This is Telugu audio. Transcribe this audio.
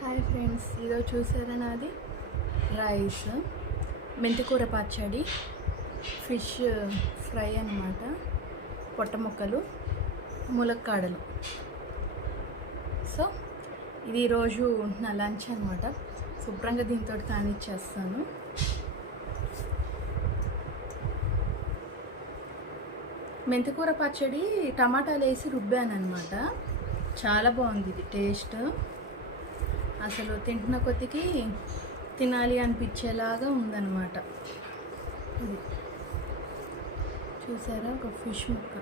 హాయ్ ఫ్రెండ్స్, ఈరోజు చూసారా నాది రైస్, మెంతికూర పచ్చడి, ఫిష్ ఫ్రై అన్నమాట, పొట్ట ముక్కలు, ములక్కాడలు. సో ఇది ఈరోజు నా లంచ్ అనమాట. శుభ్రంగా దీంతో కానిచ్చేస్తాను. మెంతికూర పచ్చడి టమాటాలు వేసి రుబ్బాను అనమాట. చాలా బాగుంది ఇది టేస్ట్. అసలు తింటున్న కొద్దికి తినాలి అనిపించేలాగా ఉందన్నమాట. ఇది చూసారా, ఒక ఫిష్ ముక్క.